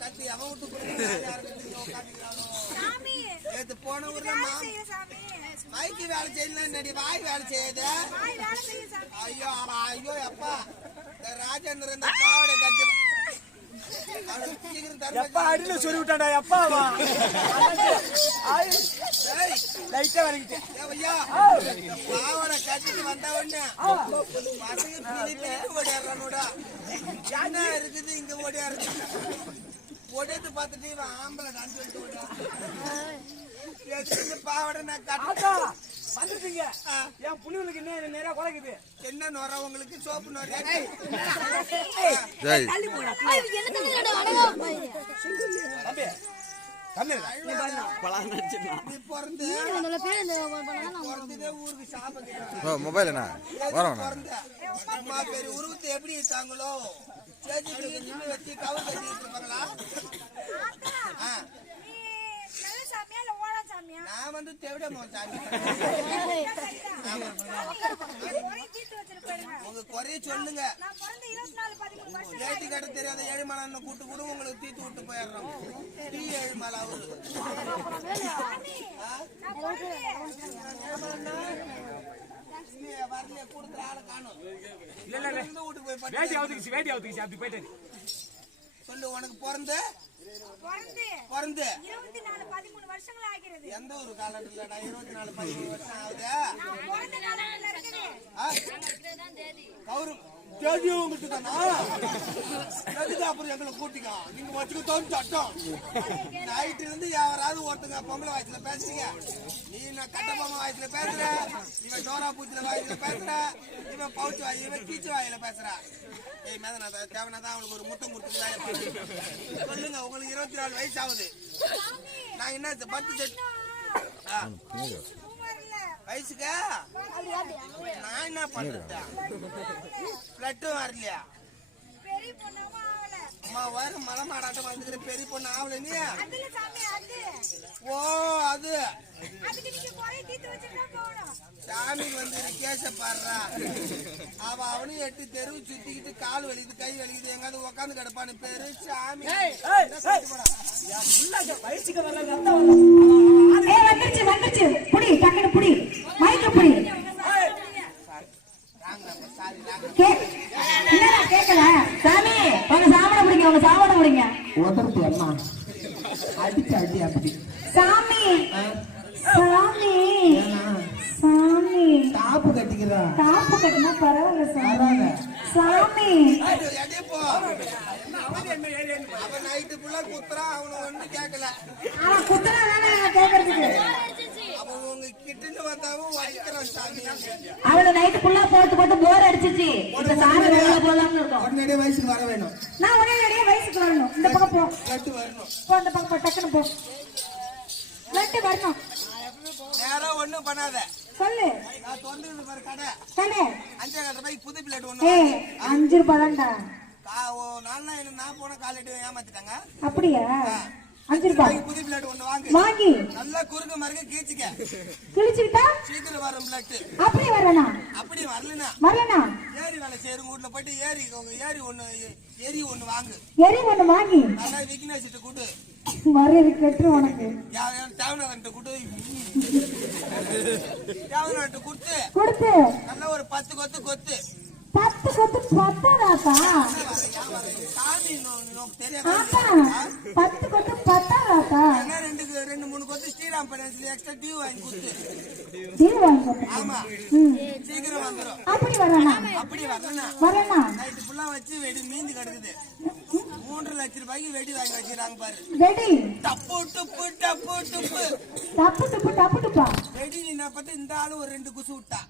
கத்தி அவன் விட்டு நேற்று போன ஊர்ல மைக்கு வேலை செய்யலாம் நடி வாய் வேலை செய்யுது. ஐயோ ஐயோ அப்பா இந்த ராஜேந்திரன் இந்த பாவடை கட்டி சொல்லி விட்டாடா அப்பாவா பாவடை கட்டிட்டு வந்த உடனே பசங்க ஓடியாடுறானோடா என்ன இருக்குது இங்க ஓடியாரு ஓடியது பார்த்துட்டு இவன் ஆம்பளை தான் சொல்லிட்டு ஓடியா பாவடை நான் கட்ட வந்துட்டீங்க. என் புள்ளிகளுக்கு என்ன நேரா குறைக்குது. என்ன நோற உங்களுக்கு சோப்பு நோற மொபைல் பெரிய உருவத்தை எப்படி இருக்காங்களோ வச்சு கவர் கட்டிட்டு இருப்பாங்களா? நான் வந்து தெவிடமோ சாமி உங்க குறைய சொல்லுங்க. ஏட்டி கட்ட தெரியாத ஏழுமலை கூட்டு கூட உங்களுக்கு தீத்து விட்டு போயிடுறோம். டீ ஏழுமலை அவரு வரல கொடுக்குற ஆளை காணும். வீட்டுக்கு போய் சொல்லு உனக்கு பிறந்து 13 வருஷங்கள் ஆகிறது. எந்த ஒரு காலத்துல 24-13 வருஷம் ஆகுது. கௌரவம் தேதி உங்ககிட்ட தானா? அப்புறம் எங்களை கூட்டிக்கா நீங்க வச்சுக்க தோணு சட்டம். நைட்டுல இருந்து யாராவது ஒருத்தங்க பொம்பளை வாய்ஸ்ல பேசுறீங்க. நீ நான் கட்ட பொம்மை வாய்ஸ்ல பேசுற, இவன் டோரா பூச்சில வாய்ஸ்ல பேசுற, இவன் பவுச்சு வாய் இவன் கீச்சு வாயில பேசுற. ஏய் மேதனா தேவனாதான் அவனுக்கு ஒரு முத்தம் கொடுத்து சொல்லுங்க. உங்களுக்கு 24 வயசு ஆகுது. நான் என்ன 10 வயசுக்கு நான் என்ன பண்றது? பிளட்டும் வரலையா? அம்மா வரும் மலை மாடாட்டம் வந்துக்கிற பெரிய பொண்ணு ஆகல நீ. ஓ அது சாமிக்கு வந்து கேச பாடுறா. அவனையும் 8 தெருவு சுத்திக்கிட்டு கால் வலிக்குது கை வலிக்குது எங்காவது உக்காந்து கிடப்பான்னு பேரு சாமி. கேட்கல சாமி உங்க சாமனை பிடிங்க உங்க சாமனை பிடிங்க ஒருத்தருக்கு அம்மா அடிச்சு அடி அப்படி சாமி சாமி சாமி தாப்பு கட்டிக்கிறா. தாப்பு கட்டினா பரவாயில்ல சாமி. சாமி அவன் நைட்டு ஃபுல்லா குத்துறான். அவனை ஒண்ணு கேட்கல. அவன் குத்துறா தானே கேட்கறதுக்கு. அவன் உங்க கிட்ட வந்தாவும் வலிக்கிறான் சாமி. அவளை நைட்டு ஃபுல்லா போட்டு போர் அடிச்சிச்சு. இப்ப சாமி வெளியில போலாம்னு இருக்கோம். உடனடியே வயசுக்கு வர வேணும். நான் உடனடியே வயசுக்கு வரணும். இந்த பக்கம் போ. லட்டு வரணும். போ அந்த பக்கம் போ டக்குன்னு போ. லட்டு வரணும். நேரா ஒண்ணும் பண்ணாத. சொல்லு. நான் தொண்டில பாரு கடை. கடை 5 ரூபாய்க்கு புது பிளேட் ஒண்ணு. 5 ரூபாய் தான்டா. நான் போன காலேட்டு ஏமாத்திட்டாங்க. அப்படியா? 5 ரூபாய் புது பிளேட் ஒண்ணு வாங்கி நல்லா குறுக்கு மறுக்க கீச்சிக்க. கிழிச்சிட்டா சீக்கிரம் வரும் பிளேட். அப்படி வரனா? அப்படி வரலனா ஏரி வேலை செய்யற வீட்ல போயிட்டு ஏரி ஒண்ணு வாங்கு. ஏரி ஒண்ணு வாங்கி நல்லா விக்னேஷிட்ட கூடு. மரியாதை கெட்டு உனக்கு. தேவனான்ட்ட கூடு. தேவனான்ட்ட கொடுத்து நல்லா ஒரு 10 கொத்து 10 கொத்து பத்தாதாப்பா? சாமி தெரியாது. 10 கொத்து பத்தாதாப்பா? 2-3 கொத்து ஸ்ரீராம் பைனான்ஸ்ல எக்ஸ்ட்ரா டியூ வாங்கி கொடுத்து. ஆமா சீக்கிரம் வந்துடும். அப்படி வரனா? அப்படி வரனா நைட்டு ஃபுல்லா வச்சு வெடி மீந்து கிடக்குது. 3 லட்சம் ரூபாய்க்கு வெடி வாங்கி வச்சுக்கிறாங்க பாரு. வெடி டப்பு டுப்பு வெடி நீ நான் பார்த்து இந்த ஆளு ஒரு 2 குசு விட்டா.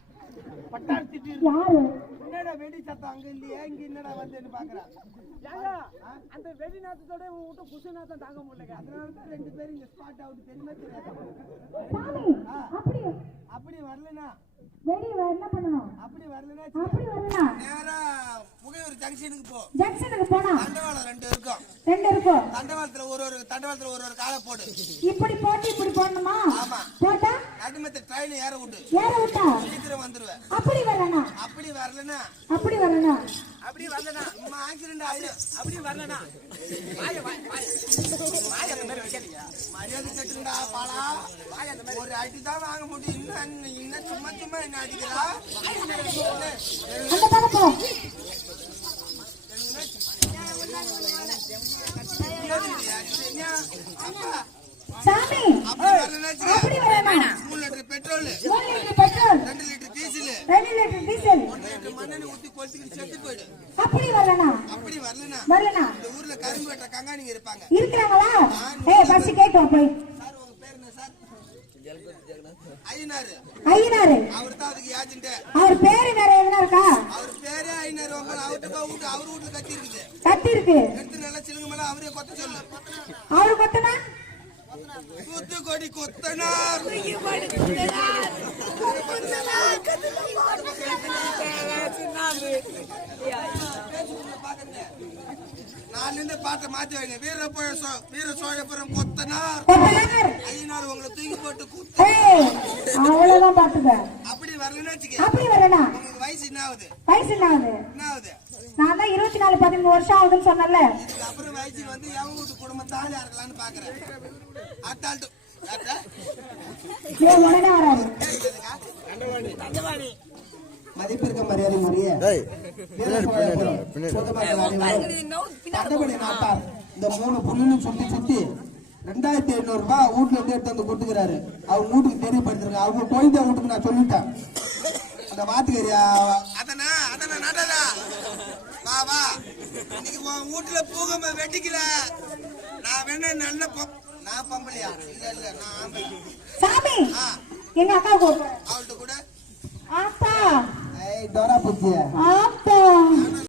பட்டாத்திட்டு யாரு என்னடா வெடி சத்தம் அங்க இல்லையா இங்க என்னடா வந்துன்னு பாக்குறான். அந்த வெடி நாத்தத்தோட விட்டு குசு நாத்தம் தாங்க முடியல. அதனாலதான் 2 பேரும் இங்க ஸ்பாட் அவுட் தெரியுமா தெரியாது. அப்படி வரலனா வெடி என்ன பண்ணணும்? அப்படி வரலனா நேரா புகையூர் ஜங்ஷனுக்கு போ. ஜங்ஷனுக்கு போனா தண்டவாளம் 2 இருக்கும். 2 இருக்கும். தண்டவாளத்துல ஒரு ஒரு காலை போடு. இப்படி போட்டு இப்படி போடணுமா? ஆமா. போட்டா நடுமத்த ட்ரெயின் ஏற விட்டு சீக்கிரம் வந்துருவேன். அப்படி வரணும். அப்படி வரலனா அம்மா ஆக்சிடென்ட் ஆயிடும். அப்படி வரலனா மரியாதை கட்டுடா பாலா. ஒரு அடி தான் வாங்க முடியும். இன்னும் சும்மா என்ன அடிக்கிறா? அந்த பக்கம் போ. சாமி அப்படி வரணும். 3 litre petrol, 3 litre petrol, 2 litre diesel, 2 litre diesel, 1 litre மண்ணெண்ணெய் ஊத்தி கொளுத்திட்டு செத்து போயிடு. அப்படி வரணும். அப்படி வரலனா இந்த ஊர்ல கரும்பு வெட்ட கங்காணிங்க இருப்பாங்க. இருக்கிறாங்களா? ஃபர்ஸ்ட் கேட்டு போய். சார் உங்க பேர் என்ன சார்? ஐயனாரு. அவர் தான் அதுக்கு ஏஜென்ட். அவர் பேரு வேற எதுனா இருக்கா? அவர் பேரே ஐயனாரு. அவர்கிட்ட போய் அவர் வீட்டுல கத்தி இருக்கு. எடுத்து நல்லா சிலுங்க மேல அவரே கொத்த சொல்லு. அவரு கொத்தனா கொடி கொத்தனார். நாலு பாட்டை மாத்தி வைங்க. வீர சோழபுரம் கொத்தனார் ஐயனார் உங்களை தூக்கி போட்டு கூத்து. அவ்வளவுதான் பாத்துக்க. அப்படி வரலன்னு வச்சுக்க. அப்படி வரலனா உங்களுக்கு வயசு என்ன ஆகுது? நான் தான் 24-13 வருஷம் ஆகுதுன்னு சொன்னல. இதுக்கு அப்புறம் வயசு வந்து எவன் வீட்டு குடும்பம் தாலியா இருக்கலாம்னு பாக்குறேன். அட்டால்ட்டு உடனே வராது. மதிப்பிற்க மரியாதை மரியே நாட்டார் இந்த 3 புள்ளிலும் சுத்தி 2500 ரூபாய் வீட்டுல இருந்து எடுத்து வந்து கொடுத்துக்கிறாரு. அவங்க வீட்டுக்கு தெரியப்படுத்திருக்காங்க. அவங்க கோயிந்த வீட்டுக்கு நான் சொல்லிட்டேன். அந்த வாத்துக்கறியா அதனா நடடா வா வா. இன்னைக்கு உன் வீட்டுல பூகம்ப வெட்டிக்கல. நான் வேணா நல்ல நான் பம்பளையா? இல்ல நான் ஆம்பளை. சாமி எங்க அக்கா கூப்பிடு. அவள்கிட்ட கூட ஆத்தா டோரா பூச்சி ஆத்தா